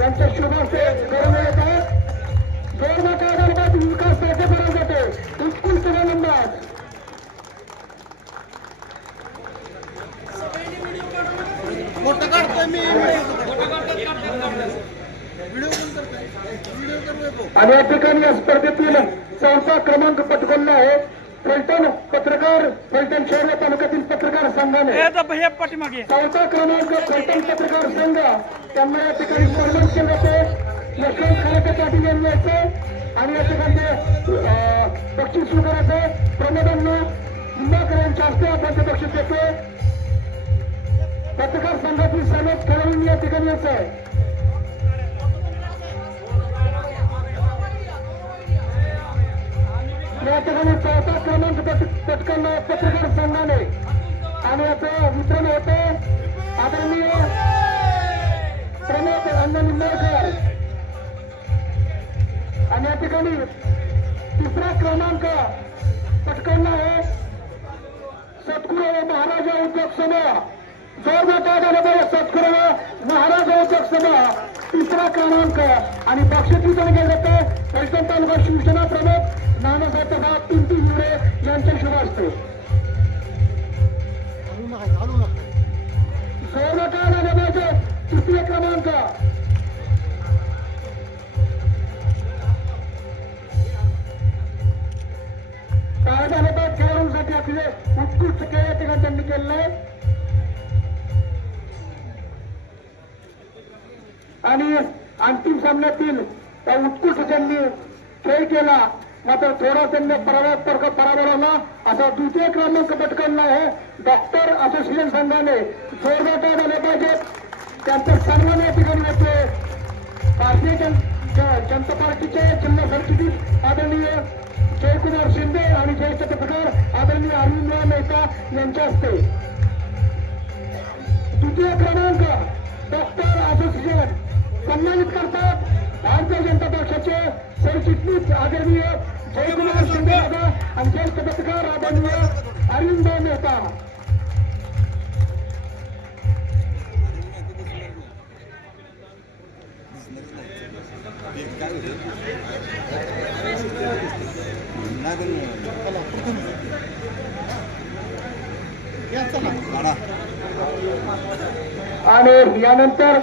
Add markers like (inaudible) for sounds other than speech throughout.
यांच्या शुभाशय करून येत आहेत जोरमा कायदा विकास त्याचे करत होते उत्कृष्ट गोलंदाज काढतोय मी. आणि या ठिकाणी या स्पर्धेतील चौथा क्रमांक पटकवला आहे. फलटण पत्रकार फलटण शहर तालुक्यातील पत्रकार संघाने. चौथा क्रमांक फलटण पत्रकार संघ. त्यांना या ठिकाणी सन्मान केलं होतं यशवंत खानाचे पाटील यांनी यायचे आणि या ठिकाणी बक्षीस स्वीकारायचे प्रमोदांना निंबाकरांच्या हस्ते आपण ते बक्षीस देतो पत्रकार संघातील सर्वच खेळाडूंनी या ठिकाणी यायचं आहे या ठिकाणी चौथा क्रमांक पटकन पत्रकार संघाने. आणि याचं वितरण होतं आदरणीय प्रमोद अण्णा निंबाळकर आणि या ठिकाणी तिसरा क्रमांक पटकावला आहे. सद्गुरू महाराजा उद्योग सभा. झाला पाहिजे सद्गुरू महाराजा उद्योग सभा. तिसरा क्रमांक. आणि बक्षीस वितरण केलं जातं. पैठण तालुका शिवसेना प्रमुख नानासाहेब साहेब पिंटू हिवरे यांच्या शुभ असते घालू तृतीय क्रमांक. काय खेळाडूंसाठी आपले उत्कृष्ट खेळ या ठिकाणी त्यांनी केलेलं आहे आणि अंतिम सामन्यातील त्या उत्कृष्ट त्यांनी खेळ केला मात्र थोडा त्यांनी पराभव पराभवला असा द्वितीय क्रमांक पटकावला आहे. डॉक्टर असोसिएशन संघाने जोरदार झाले पाहिजे त्यांचा सन्मान या ठिकाणी होते भारतीय जन- जनता पार्टीचे जिल्हा सरचिटणीस आदरणीय जयकुमार शिंदे आणि ज्येष्ठ पत्रकार आदरणीय अरविंद मेहता यांच्या हस्ते. द्वितीय क्रमांक डॉक्टर असोसिएशन सन्मानित करतात भारतीय जनता पक्षाचे सरचिटणीस आदरणीय जयकुमार शिंदे आणि ज्येष्ठ पत्रकार आदरणीय अरविंद मेहता. आणि यानंतर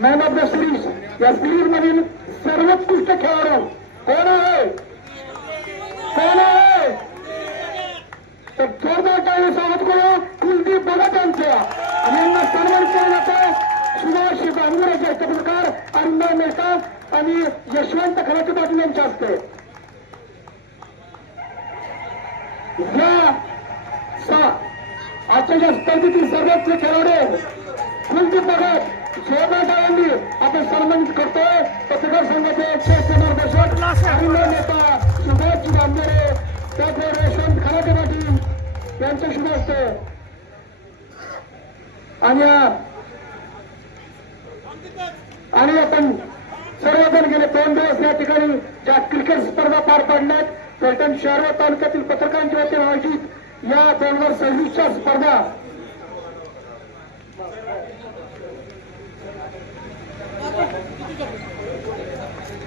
मॅन ऑफ द सिरीज या सिरीज मधील सर्वोत्कृष्ट खेळाडू कोण आहे? कोण आहे? तर जोरदार टाळी स्वागत करू कुलदीप भगत यांचं आणि यांना सन्मान करण्यात सुभाष बांगुरे ज्येष्ठ अरुण मेहता आणि यशवंत खराचे पाटील यांच्या हस्ते. या आजच्या स्पर्धेतील सर्वोच्च खेळाडू कुलदीप भगत जोरदारांनी आपण सन्मानित करतोय. पत्रकार संघाचे ज्येष्ठ मार्गदर्शक अरुण नेता सुभाष बांबोरे त्याचबरोबर यशवंत खराटे पाटील यांच्या शुभ असते आणि आणि आपण सर्वजण गेले दोन दिवस या ठिकाणी ज्या क्रिकेट स्पर्धा पार पाडल्यात फलटण शहर व तालुक्यातील पत्रकारांच्या वतीने आयोजित या दोन हजार सव्वीसच्या स्पर्धा.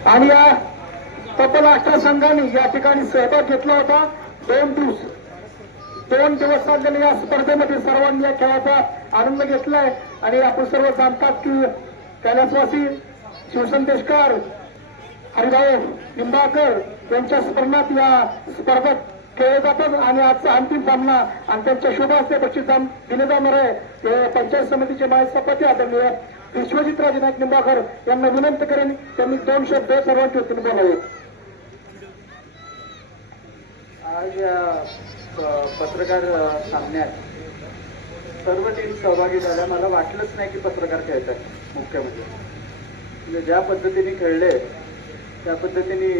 आणि या तब्बल अठरा संघांनी या ठिकाणी सहभाग घेतला होता. दोन दिवस दोन दिवस चाललेल्या या स्पर्धेमध्ये सर्वांनी या खेळाचा आनंद घेतलाय. आणि आपण सर्व जाणतात की कैलासवासी शिवसंदेशकर हरिभाऊ निंबाळकर यांच्या स्मरणात या स्पर्धेत खेळले जातात आणि आजचा अंतिम सामना आणि त्यांच्या शुभ हस्ते बक्षीस दिले जाणार आहे. पंचायत समितीचे महासभापती आदरणीय विश्वजितराजे नाईक निंबाळकर यांना विनंती करेन त्यांनी दोन शब्द सर्वांच्या वतीने बोलावे. आज पत्रकार सामन्यात सर्व टीम सहभागी झाल्या. मला वाटलंच नाही की पत्रकार खेळतात मुख्य म्हणजे म्हणजे ज्या पद्धतीने खेळले त्या पद्धतीने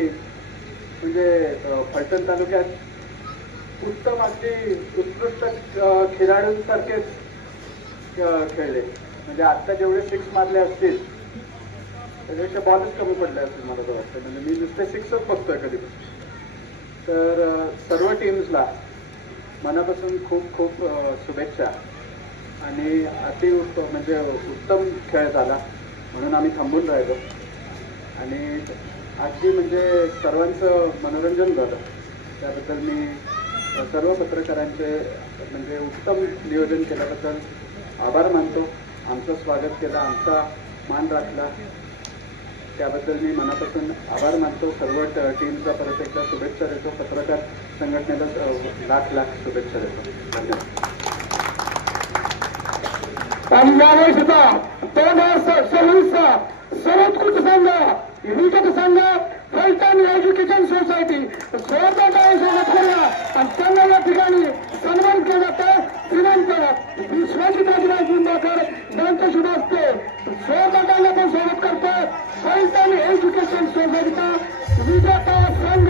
म्हणजे फलटण तालुक्यात उत्तम अगदी उत्कृष्ट खेळाडूंसारखेच खेळले. म्हणजे आत्ता जेवढे सिक्स मारले असतील त्याच्यापेक्षा बॉलच कमी पडले असतील मला तर वाटतं. म्हणजे मी नुसते सिक्सच बघतोय कधी तर सर्व टीम्सला मनापासून खूप खूप शुभेच्छा. आणि अति उत्तम म्हणजे उत्तम खेळ झाला. म्हणून आम्ही थांबून राहिलो. आणि अगदी म्हणजे सर्वांचं मनोरंजन झालं. त्याबद्दल मी सर्व पत्रकारांचे म्हणजे उत्तम नियोजन केल्याबद्दल आभार मानतो. आमचं स्वागत केलं आमचा मान राखला. त्याबद्दल मी मनापासून आभार मानतो. सर्व ट- टीमचा परत एकदा शुभेच्छा देतो. पत्रकार संघटनेला लाख लाख शुभेच्छा देतो. धन्यवाद. आणि यावेळी सुद्धा. दोन हजार सव्वीसचा सर्वोत्कृष्ट संघ विजत संघ फलटण एज्युकेशन सोसायटी स्वतः काय सोबत करूया आणि त्यांना या ठिकाणी सन्मान केलं जातं श्रीमंत विश्वाजित राजराज निंबाकर यांचं शुभ असते स्वतः स्वागत करतोय. फलटण एज्युकेशन सोसायटीचा विजेता संघ.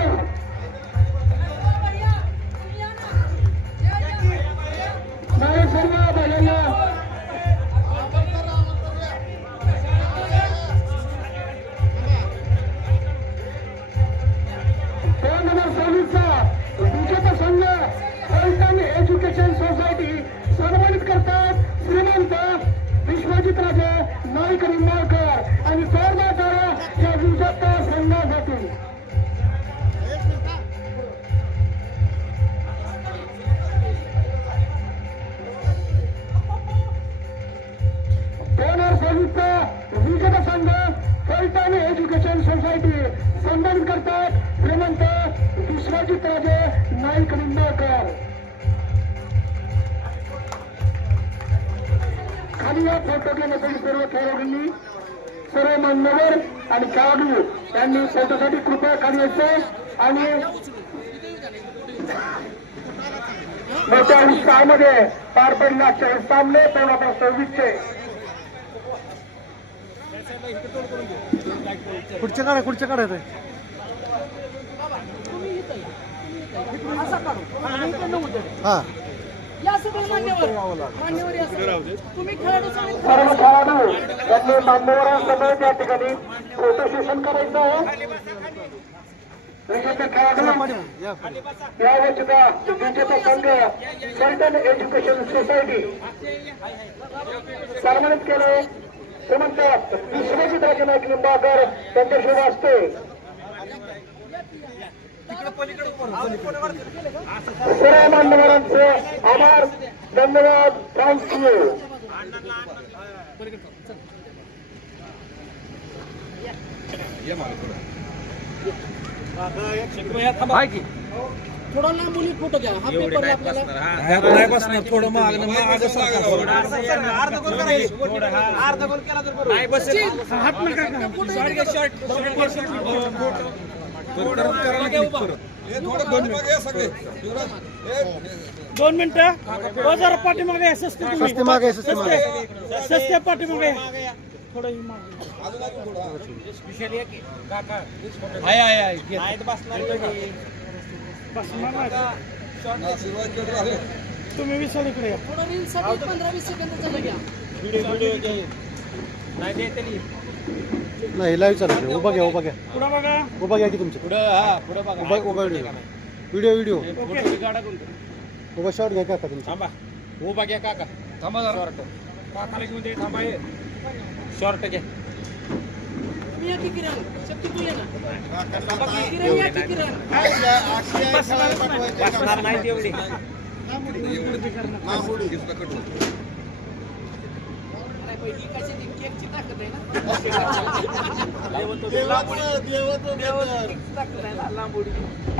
घेण्यासाठी सर्व खेळाडूंनी सर्व मान्यवर आणि खेळाडू यांनी फोटोसाठी कृपया खाली यायचं आणि मोठ्या उत्साहामध्ये पार पडले आजच्या सामने दोन हजार सव्वीसचे. पुढच्या काढा पुढच्या काढायचं हा. या सगळे मान्यवर मान्यवर या सगळे. तुम्ही खेळाडू सर्व खेळाडू यांनी मान्यवरांसमोर या ठिकाणी फोटो सेशन करायचं आहे. या वर्षीचा विजेता संघ फलटण एज्युकेशन सोसायटी सन्मानित केले श्रीमंत विश्वजित राजनाथ लिंबाळकर त्यांच्या शुभ असते सर्व मान्यवरांचे आभार धन्यवाद थँक्यू थोडा लांबून फोटो घ्या. हा पेपर आपल्याला नाही बसणार. थोडं माग माग नाही बसेल. दोन मिनिटं हो जरा पाठीमागे या, सस्ते तुम्ही. सस्ते मागे सस्ते मागे सस्ते पाठीमागे. या. थोडं ही मागे. बसणार नाही. तुम्ही विचार इकडे या. पंधरा वीस सेकंद घ्या नाही लाईव्ह चालू आहे. उभा घ्या उभा घ्या. पुढं बघा. उभा घ्या की तुमचे. उभा उभा व्हिडिओ व्हिडिओ व्हिडिओ ओके. उभा शॉट घ्या काका तुमचा. थांबा. उभा घ्या काका. थांबा जरा. काकाला घेऊन दे थांबा हे. शॉर्ट घ्या. बसणार नाही तेवढी. ती केकची ताकद आहे ना? (laughs) देवाची ताकद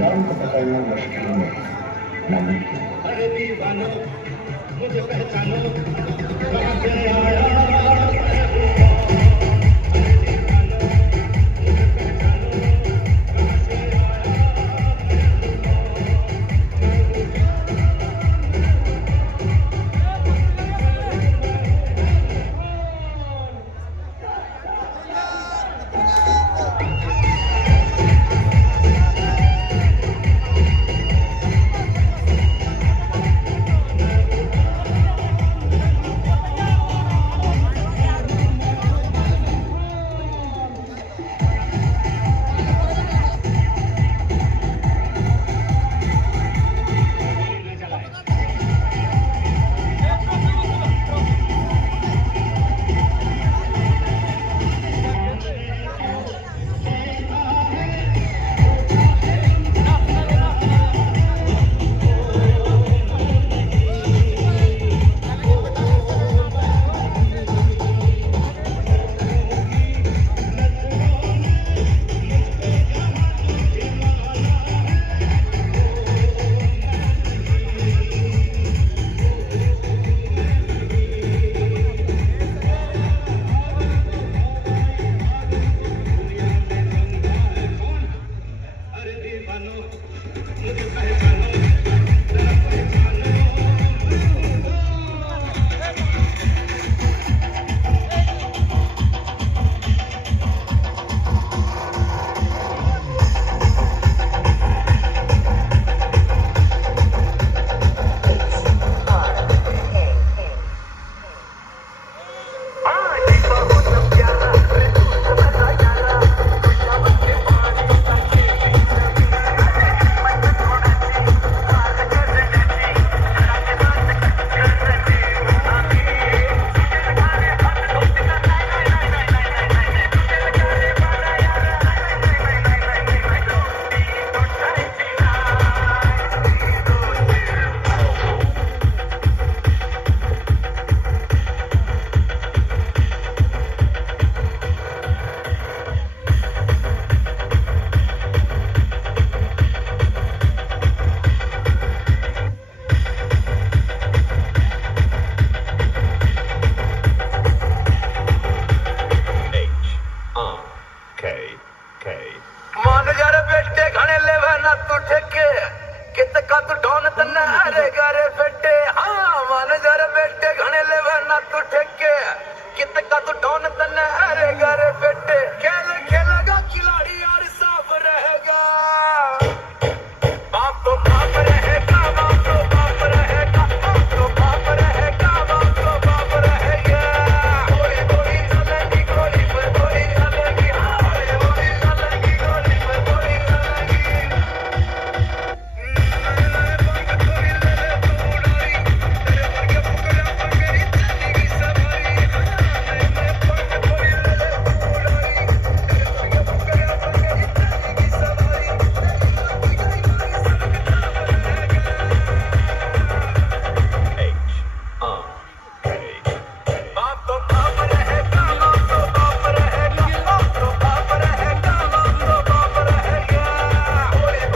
धर्म को पकड़ना मुश्किल नहीं. नामुमकिन